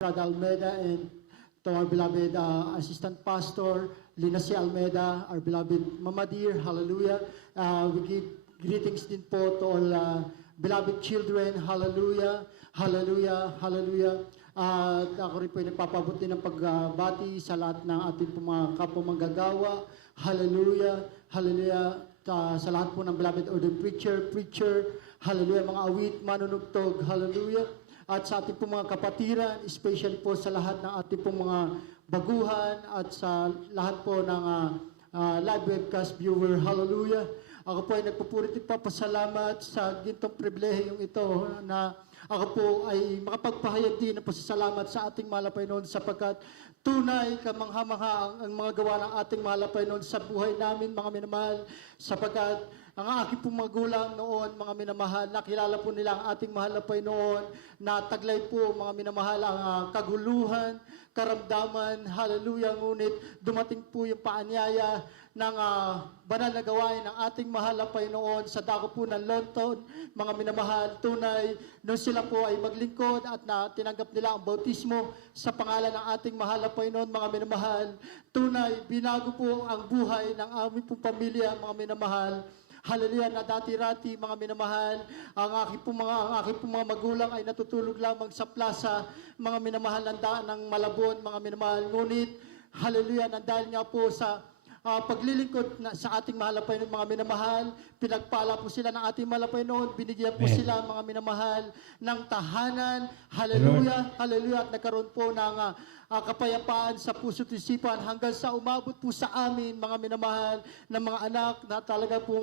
Brad Almeida, and to our beloved Assistant Pastor, Lina C. Almeida, our beloved Mama Dear, hallelujah. We give greetings din po to all beloved children, hallelujah, hallelujah, hallelujah. At ako rin po ay nagpapabot din ng pagbati sa lahat ng ating mga kapwa manggagawa, hallelujah, hallelujah. Sa lahat po ng beloved order preacher, hallelujah, mga awit, manunugtog, hallelujah. At sa ating pong mga kapatiran, especially po sa lahat ng ating pong mga baguhan at sa lahat po ng live webcast viewer, hallelujah. Ako po ay nagpupurit at papasalamat sa gintong pribilehiyong ito na ako po ay makapagpahayag din ng pasasalamat sa ating mahal na Panginoon sapagkat tunay kamangha-mangha ang mga gawa ng ating mahal na Panginoon sa buhay namin, mga minamahal, sapagkat ang aking pong magulang noon, mga minamahal, nakilala po nila ang ating mahal na Panginoon, na taglay po, mga minamahal, ang kaguluhan, karamdaman, hallelujah, ngunit dumating po yung paanyaya ng banal na gawain ng ating mahal na Panginoon sa dako po ng Lonton, mga minamahal, tunay, nung sila po ay maglingkod at na tinanggap nila ang bautismo sa pangalan ng ating mahal na Panginoon, mga minamahal, tunay, binago po ang buhay ng aming pong pamilya, mga minamahal. Hallelujah, na dati-rati, mga minamahal, ang aking pong mga magulang ay natutulog lamang sa plaza, mga minamahal, ng daan ng Malabon, mga minamahal. Ngunit, hallelujah, dahil nga po sa paglilingkod sa ating mahal na Panginoon, mga minamahal, pinagpala po sila ng ating mahal na Panginoon, binigyan po sila, mga minamahal, ng tahanan, hallelujah, hallelujah, at nagkaroon po ng kapayapaan sa puso't isipan hanggang sa umabot po sa amin, mga minamahal, ng mga anak na talaga po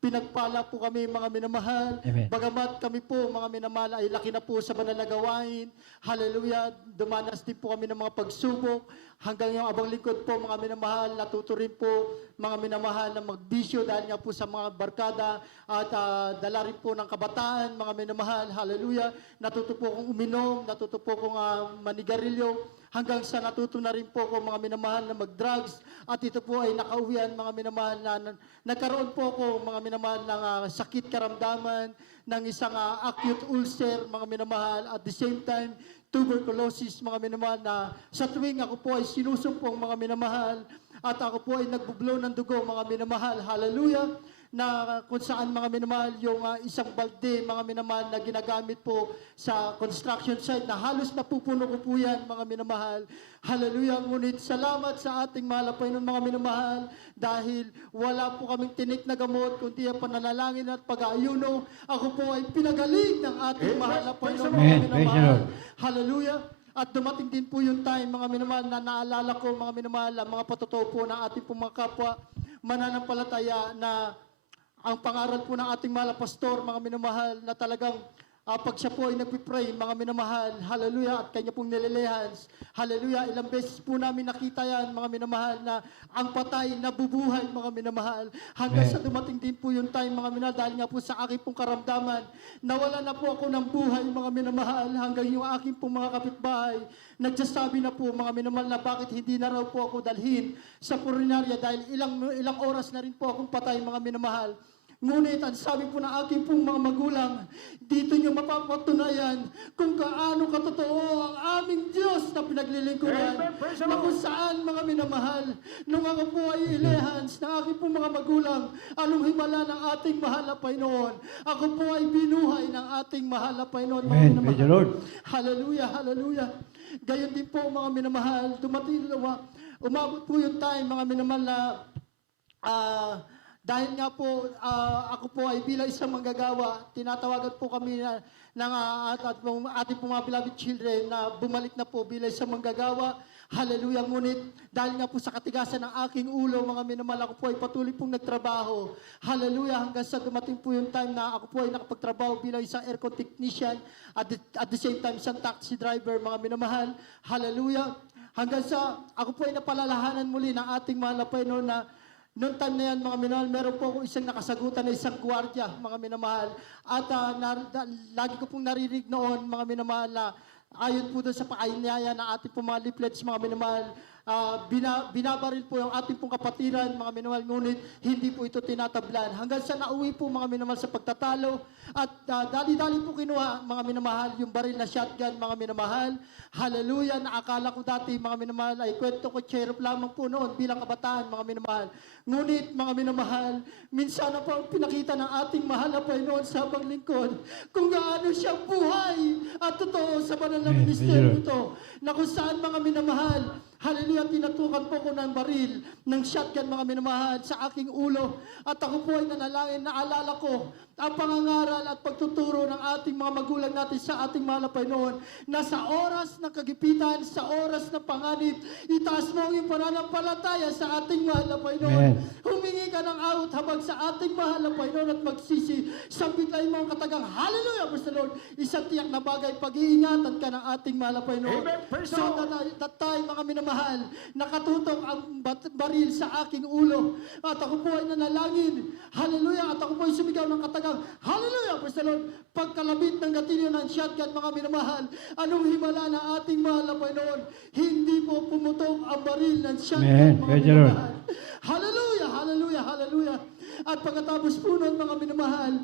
pinagpala po kami, mga minamahal. Amen. Bagamat kami po, mga minamahal, ay laki na po sa banal na gawain. Hallelujah. Dumanas din po kami ng mga pagsubok. Hanggang yung abang lingkod po, mga minamahal, natuto rin po, mga minamahal, na magbisyo dahil nga po sa mga barkada at dala rin po ng kabataan, mga minamahal. Hallelujah. Natuto po kong uminom, natuto po kong manigarilyo. Hanggang sa natuto na rin po ko, mga minamahal, na mag-drugs. At ito po ay nakauwian, mga minamahal, na nagkaroon po ko, mga minamahal, ng sakit karamdaman, ng isang acute ulcer, mga minamahal, at the same time, tuberculosis, mga minamahal, na sa tuwing ako po ay sinusumpong, mga minamahal, at ako po ay nagbublow ng dugo, mga minamahal, hallelujah, na kung saan, mga minamahal, yung isang balde, mga minamahal, na ginagamit po sa construction site na halos napupuno ko po yan, mga minamahal. Hallelujah. Ngunit salamat sa ating mahal na Panginoon, mga minamahal, dahil wala po kaming tinik na gamot, kundi ang pananalangin at pag-aayuno. Ako po ay pinagaling ng ating mahal na Panginoon, mga minamahal. Hallelujah. At dumating din po yung time, mga minamahal, na naalala ko, mga minamahal, mga patotoo po ng ating pong mga kapwa mananampalataya na ang pangaral po ng ating mahal na pastor, mga minamahal, na talagang pag siya po ay nagpipray, mga minamahal, hallelujah, at kanya pong nililehans, hallelujah, ilang beses po namin nakita yan, mga minamahal, na ang patay nabubuhay, mga minamahal, hanggang sa dumating din po yung time, mga minamahal, dahil nga po sa aking pong karamdaman, nawala na po ako ng buhay, mga minamahal, hanggang yung aking pong mga kapitbahay, nagsasabi na po, mga minamahal, na bakit hindi na raw po ako dalhin sa purinarya dahil ilang oras na rin po akong patay, mga minamahal. Ngunit ang sabi po ng aking pong mga magulang, dito nyo mapapatunayan kung kaano katotoo ang aming Diyos na pinaglilingkuran. Na kung saan, mga minamahal, nung ako po ay ilehans ng aking pong mga magulang, anong himala ng ating mahal na Panginoon. Ako po ay binuhay ng ating mahal na Panginoon, mga Amen. minamahal. Praise the Lord. Hallelujah, hallelujah. Gayon din po, mga minamahal, umabot po yung time, mga minamahal, na dahil nga po, ako po ay bilang isang manggagawa, tinatawagan po kami ng ating mga beloved children na bumalik na po bilang isang manggagawa. Hallelujah. Ngunit dahil nga po sa katigasan ng aking ulo, mga minamahal, ako po ay patuloy pong nagtrabaho. Hallelujah. Hanggang sa dumating po yung time na ako po ay nakapagtrabaho bilang isang aircon technician at the same time isang taxi driver, mga minamahal. Hallelujah. Hanggang sa ako po ay napalalahanan muli ng ating mahal na Panginoon na noong time na yan, mga minamahal, meron po akong isang nakasagutan na isang gwardiya, mga minamahal. At lagi ko pong naririnig noon, mga minamahal, na ayon po doon sa paanyaya ng ating pong mga leaflets, mga minamahal, binabaril po yung ating pong kapatiran, mga minamahal, ngunit hindi po ito tinatablan. Hanggang sa nauwi po, mga minamahal, sa pagtatalo, at dali-dali po kinuha, mga minamahal, yung baril na shotgun, mga minamahal. Hallelujah, naakala ko dati, mga minamahal, ay kwento ko cherub lamang po noon bilang kabataan, mga minamahal. Ngunit, mga minamahal, minsan na po pinakita ng ating mahal na Panginoon sa habang lingkod kung gaano siya buhay at totoo sa banal na ministeryo ito, na kung saan, mga minamahal, hallelujah, tinatukan po ko ng baril, ng shotgun, mga minamahal, sa aking ulo. At ako po ay nanalangin, naalala ko ang pangangaral at pagtuturo ng ating mga magulang natin sa ating mahal na Panginoon, na sa oras ng kagipitan, sa oras ng panganib, itaas mo ang iyong pananampalataya sa ating mahal na Panginoon. Humingi ka ng awit habang sa ating mahal na Panginoon at magsisi. Sabitlay mo ang katagang, hallelujah, praise the Lord. Isang tiyak na bagay, pag-iingatan ka ng ating mahal na Panginoon. So that time, mga minamahal, nakatutok ang baril sa aking ulo. At ako po ay nanalangin, hallelujah, at ako po ay sumigaw ng katagang, hallelujah, praise the Lord. Pagkalabit ng gatilyo ng shotgun, mga minamahal, anong himala na ating mahal na Panginoon? Hindi po pumutok ang baril ng shotgun, mga minamahal. Hallelujah, hallelujah, hallelujah. At pagkatapos po nun, mga minamahal,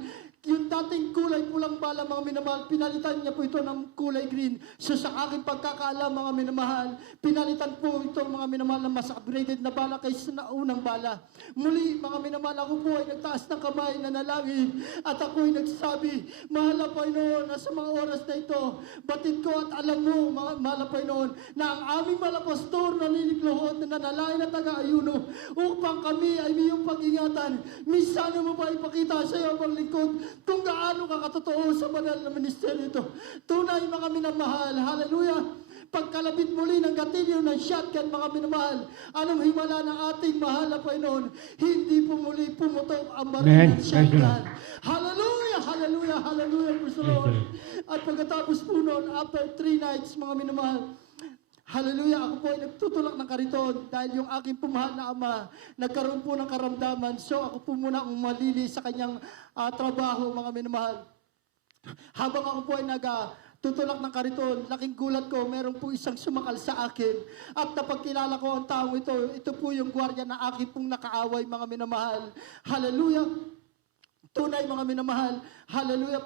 yung dating kulay pulang bala, mga minamahal, pinalitan niya po ito ng kulay green. So sa aking pagkakaalam, mga minamahal, pinalitan po ito, mga minamahal, na mas upgraded na bala kaysa na unang bala. Muli, mga minamahal, ako po ay nagtaas ng kamay na nalangin at ako ay nagsabi, mahal na Panginoon, na sa mga oras na ito, batid ko at alam mo, mahal na Panginoon, na ang aming malapastor na liniklohod na nanalain at taga-ayuno upang kami ay iyong pag-ingatan. Minsan mo ba ipakita sa iyo ang lingkod kung gaano ka katotoo sa banal na ministeryo ito. Tunay, mga minamahal, hallelujah. Pagkalabit muli ng gatilyo ng shotgun, mga minamahal, anong himala ng ating mahal na Panginoon? Hindi po muli pumutok ang baril ng shotgun. Hallelujah, hallelujah, hallelujah, praise the Lord. At pagkatapos po noon, after 3 nights, mga minamahal, hallelujah, ako po ay nagtutulak ng kariton dahil yung aking pumahal na ama nagkaroon po ng karamdaman. So ako po muna ang malili sa kanyang trabaho, mga minamahal. Habang ako po ay tutulak ng kariton, laking gulat ko, meron po isang sumakal sa akin. At napagkilala ko ang taong ito po yung gwardiya na aking pong nakaaway, mga minamahal. Hallelujah. Tunay, mga minamahal. Hallelujah.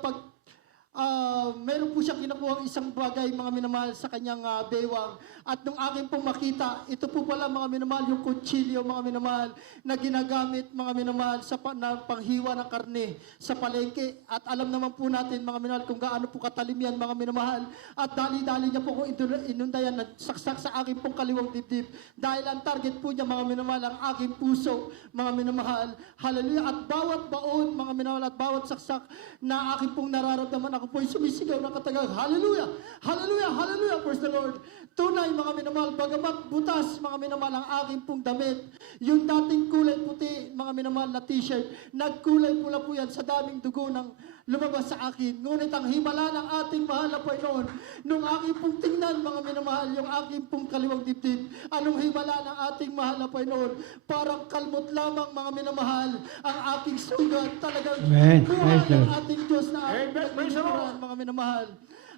Meron po siya kinukuha isang bagay, mga minamahal, sa kanyang bewang. At nung akin pong makita, ito po pala, mga minamahal, yung kutsilyo, mga minamahal, na ginagamit, mga minamahal, sa panghiwa ng karne sa palengke. At alam naman po natin, mga minamahal, kung gaano po katalim yan, mga minamahal. At dali-dali niya po kung inundayan na saksak sa aking pong kaliwang dibdib. Dahil ang target po niya, mga minamahal, ang aking puso, mga minamahal. Hallelujah. At bawat baon, mga minamahal, at bawat saksak na aking pong nararamdaman, ako po ay sumisigaw ng katagang, hallelujah, hallelujah, hallelujah, praise the Lord. Tunay, mga minamahal, bagamat butas, mga minamahal, ang aking pong damit, yung dating kulay puti, mga minamahal, na t-shirt, nagkulay pula po yan sa daming dugo ng lumabas sa akin. Ngunit ang himala ng ating mahal na Panginoon, nung aking pong tingnan, mga minamahal, yung aking pong kaliwang dibdib, anong himala ng ating mahal na Panginoon? Parang kalmot lamang, mga minamahal, ang aking sugat. Talagang buhay ng ating Diyos na ating pagmumuran, mga minamahal.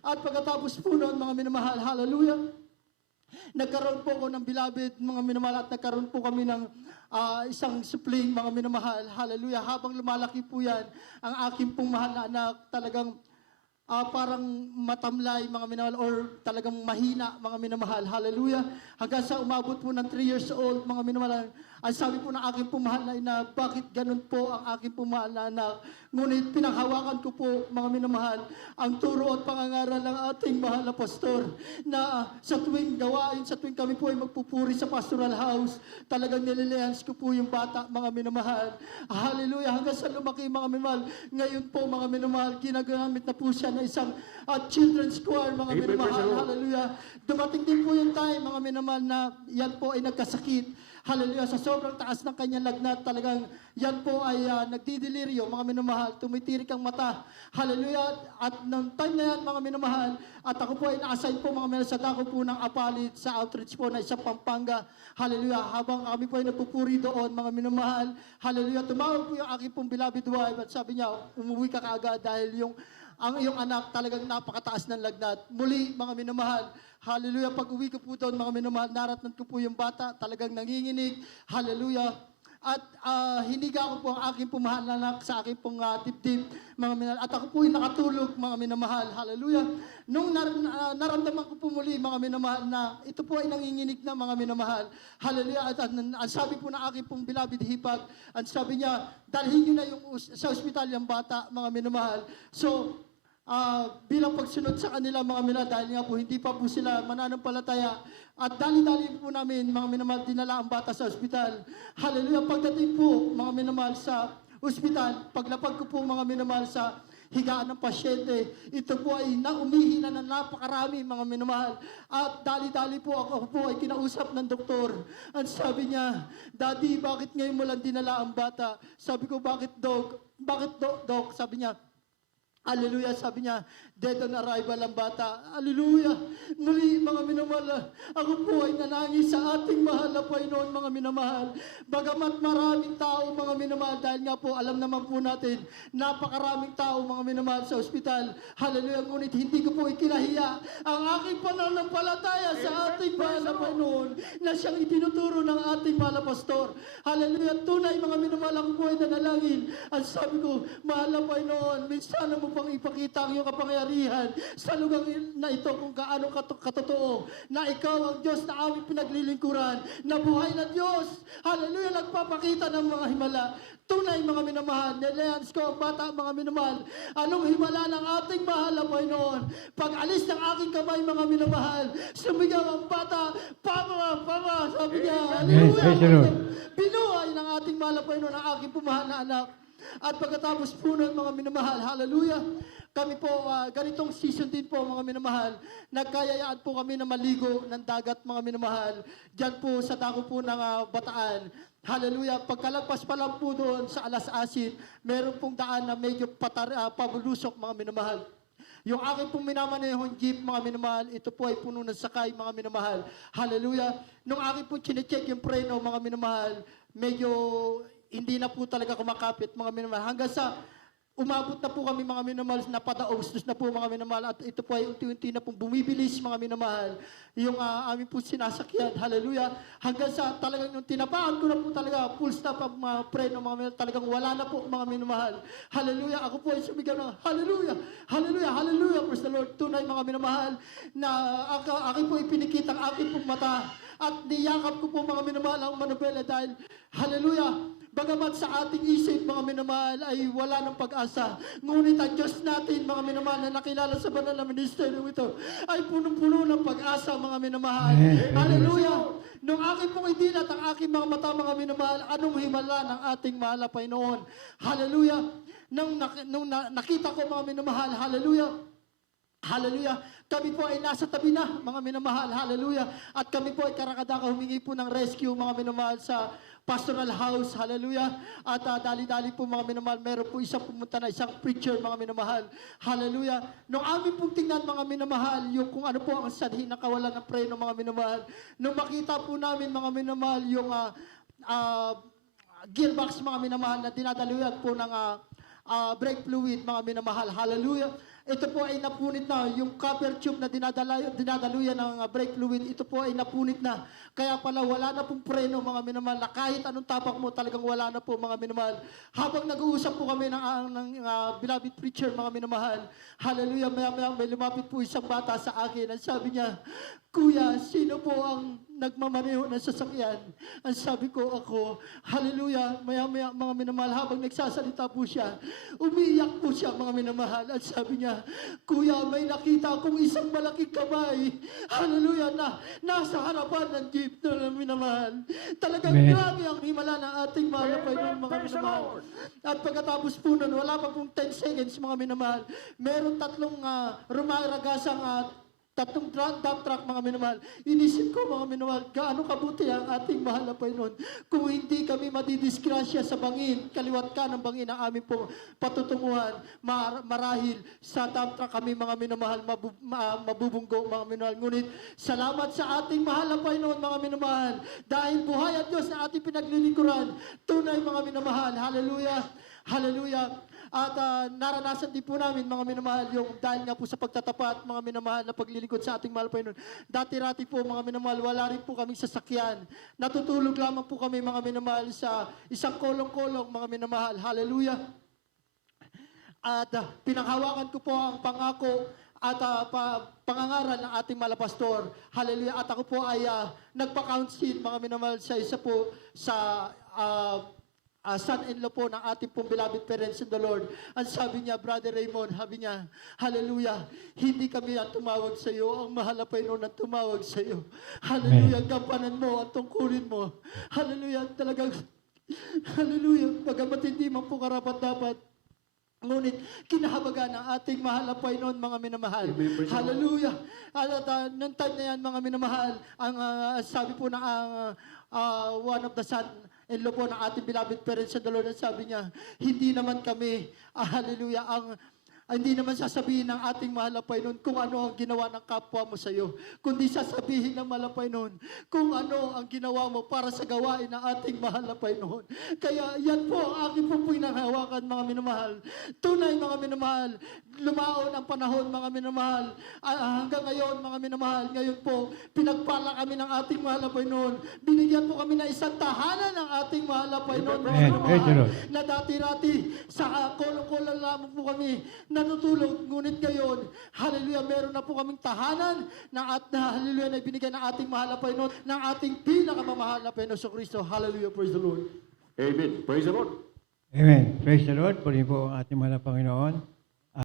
At pagkatapos po noon, mga minamahal, hallelujah, nagkaroon po ako ng beloved, mga minamahal, at nagkaroon po kami ng isang supling, mga minamahal, hallelujah. Habang lumalaki po yan, ang aking pong mahal na anak, talagang parang matamlay, mga minamahal, or talagang mahina, mga minamahal, hallelujah. Hanggang sa umabot po ng 3 years old, mga minamahal, ang sabi po ng aking pumahal na ina, bakit ganun po ang aking pumahal na anak? Ngunit pinanghawakan ko po, mga minamahal, ang turo at pangangaral ng ating mahal na pastor, na sa tuwing gawain, sa tuwing kami po ay magpupuri sa pastoral house, talagang nililehans ko po yung bata, mga minamahal. Hallelujah, hanggang sa lumaki, mga minamahal. Ngayon po, mga minamahal, ginagamit na po siya na isang children's choir, mga minamahal. Hallelujah. Dumating din po yung time, mga minamahal, na yan po ay nagkasakit. Hallelujah, sa sobrang taas ng kanyang lagnat, talagang yan po ay nagdidelirio, mga minamahal, tumitirik ang mata. Hallelujah, at ng time na yan, mga minamahal, at ako po ay na-assign po, mga minamahal, sa dako po ng Apalit, sa outreach po na isang Pampanga. Hallelujah, habang kami po ay nagpupuri doon, mga minamahal, hallelujah, tumawag po yung aking pong beloved wife, at sabi niya, umuwi ka kaagad dahil yung ang iyong anak talagang napakataas ng lagnat. Muli, mga minamahal, hallelujah, pag uwi ko po doon, mga minamahal, naratnan ko po yung bata, talagang nanginginig, hallelujah. At hiniga ko po ang aking pumahal na anak sa aking pong dibdib, mga minamahal. At ako po ay nakatulog, mga minamahal, hallelujah. Nung naramdaman ko po muli, mga minamahal, na ito po ay nanginginig na, mga minamahal, hallelujah. At ang sabi po ng aking pong bilabid hipag, ang sabi niya, dalhin niyo na yung sa ospital yung bata, mga minamahal. So, bilang pagsunod sa kanila, mga minamahal, dahil nga po hindi pa po sila mananampalataya, at dali-dali po namin, mga minamahal, dinala ang bata sa ospital. Hallelujah. Pagdating po, mga minamahal, sa ospital, paglapag ko po, mga minamahal, sa higaan ng pasyente, ito po ay naumihina na napakarami, mga minamahal. At dali-dali po ako po ay kinausap ng doktor. Ang sabi niya, Daddy, bakit ngayon mo lang dinala ang bata? Sabi ko, bakit Doc? Bakit Doc? Sabi niya, hallelujah, sabi niya, dead on arrival ang bata. Hallelujah. Muli, mga minamahal, ako po ay nanangis sa ating mahal na Panginoon, mga minamahal. Bagamat maraming tao, mga minamahal, dahil nga po, alam naman po natin, napakaraming tao, mga minamahal, sa ospital. Hallelujah. Ngunit hindi ko po ikinahiya ang aking pananampalataya sa ating mahal na Panginoon na siyang itinuturo ng ating mahal na pastor. Hallelujah. Tunay, mga minamahal, ako po ay nanalangin. Ang sabi ko, mahal na Panginoon, minsan mo pang ipakita ang iyong kapangyarihan sa lugar na ito kung gaano katotoo na ikaw ang Diyos na aming pinaglilingkuran, na buhay na Diyos. Hallelujah, nagpapakita ng mga himala. Tunay, mga minamahal, nilayans ko ang bata, mga minamahal. Anong himala ng ating mahal na Panginoon? Pag alis ng aking kamay, mga minamahal, sumigaw ang bata, Pama, sabi niya, hallelujah. Binuhay ng ating mahal na Panginoon ang aking pumahal na anak. At pagkatapos po nun, mga minamahal, hallelujah, kami po, ganitong season din po, mga minamahal, nagkayayaan po kami na maligo ng dagat, mga minamahal, dyan po sa dako po ng Bataan. Hallelujah, pagkalagpas pa lang po doon sa Alas Asin, meron pong daan na medyo pabulusok, mga minamahal. Yung aking pong minamanehong jeep, mga minamahal, ito po ay puno ng sakay, mga minamahal. Hallelujah. Nung aking pong chinecheck yung preno, mga minamahal, medyo hindi na po talaga kumakapit, mga minamahal. Hanggang sa umabot na po kami, mga minamahal, na padaos na po, mga minamahal, at ito po ay unti-unti na pong bumibilis, mga minamahal, yung aming po sinasakyan, hallelujah, hanggang sa talagang yung tinapaan ko na po talaga, full stop ang mga preno, mga minamahal, talagang wala na po, mga minamahal, hallelujah, ako po ay sumigaw na, hallelujah, hallelujah, hallelujah, praise the Lord. Tunay, mga minamahal, na aking po ipinikita ang aking pong mata, at niyakap ko po, mga minamahal, ang manubela dahil, hallelujah, bagamat sa ating isip, mga minamahal, ay wala ng pag-asa. Ngunit ang Diyos natin, mga minamahal, na nakilala sa banal na ministeryo ito, ay punong-puno ng pag-asa, mga minamahal. Hallelujah! Nung aking pong idinat ang aking mga mata, mga minamahal, anong himala ng ating mahal na Panginoon? Hallelujah! Nung nakita ko, mga minamahal, hallelujah! Hallelujah. Kami po ay nasa tabi na, mga minamahal. Hallelujah. At kami po ay karakadaka humingi po ng rescue, mga minamahal, sa pastoral house. Hallelujah. At dali-dali po, mga minamahal, meron po isang pumunta na isang preacher, mga minamahal. Hallelujah. Nung amin pong tingnan, mga minamahal, yung kung ano po ang sanhi na kawalan ng preno, mga minamahal. Nung makita po namin, mga minamahal, yung gearbox, mga minamahal, na dinadaluyan po ng brake fluid, mga minamahal. Hallelujah. Ito po ay napunit na, yung copper tube na dinadaluyan ng brake fluid, ito po ay napunit na. Kaya pala wala na pong preno, mga minamahal, na kahit anong tapak mo, talagang wala na po, mga minamahal. Habang nag-uusap po kami ng beloved preacher, mga minamahal, hallelujah, maya-maya may lumapit po isang bata sa akin. Ang sabi niya, Kuya, sino po ang nagmamaneho ng sasakyan? Ang sabi ko, ako. Hallelujah, maya-maya, mga minamahal, habang nagsasalita po siya, umiyak po siya, mga minamahal. At sabi niya, Kuya, may nakita akong isang malaking kamay. Hallelujah, na nasa harapan ng jeep na minamahal. Talagang grabe ang himala ng ating mahal na Panginoon, mga minamahal. At pagkatapos po nun, wala pa pong 10 seconds, mga minamahal. Meron tatlong rumaragasang tatlong dump truck, mga minamahal. Inisip ko, mga minamahal, gaano kabuti ang ating mahal na Panginoon kung hindi kami madidisgrasya sa bangin, kaliwat ka ng bangin ang aming pong patutunguhan. Marahil sa dump truck kami, mga minamahal, mabubunggo, mga minamahal. Ngunit salamat sa ating mahal na Panginoon, mga minamahal, dahil buhay at Diyos na ating pinaglilingkuran. Tunay, mga minamahal. Hallelujah. Hallelujah. At naranasan din po namin, mga minamahal, yung dahil nga po sa pagtatapat, mga minamahal, na paglilingkod sa ating mahal Panginoon. Dati-rati po, mga minamahal, wala rin po kaming sasakyan. Natutulog lamang po kami, mga minamahal, sa isang kolong-kolong, mga minamahal. Hallelujah! At pinanghawakan ko po ang pangako at pangangaral ng ating malapastor. Hallelujah. At ako po ay nagpa-counsel, mga minamahal, sa isa po sa son-in-law po ng ating pong beloved parents in the Lord. Ang sabi niya, Brother Raymond, sabi niya, hallelujah, hindi kami ang tumawag sa iyo, ang mahal na Panginoon ang tumawag sa iyo. Hallelujah, gampanan mo, ang tungkulin mo. Hallelujah, talagang, hallelujah, pagamat hindi man po karapat-dapat, ngunit kinahabagan ng ating mahal na Panginoon, mga minamahal. Hallelujah. At noong time na yan, mga minamahal, ang sabi po na one of the son-in-law po ng ating beloved parents in the Lord, sabi niya, hindi naman kami, hallelujah, hindi naman sasabihin ng ating mahal na Panginoon kung ano ang ginawa ng kapwa mo sa iyo, kundi sasabihin ng mahal na Panginoon kung ano ang ginawa mo para sa gawain ng ating mahal na Panginoon. Kaya yan po ang aking po pinanghawakan, mga minamahal. Tunay, mga minamahal, lumaon ang panahon, mga minamahal. Hanggang ngayon, mga minamahal, ngayon po, pinagpala kami ng ating mahal na Panginoon. Binigyan po kami ng isang tahanan ng ating mahal na Panginoon, mga minamahal, na dati-rati sa kolong-kolong lamang po kami natutulog. Ngunit ngayon, hallelujah, meron na po kaming tahanan na hallelujah, na ibinigay ng ating mahal na Panginoon, ng ating pinakamamahal na Panginoon sa Kristo. Hallelujah, praise the Lord. Amen. Praise the Lord. Amen. Praise the Lord. Puri po ang ating mahal na Panginoon.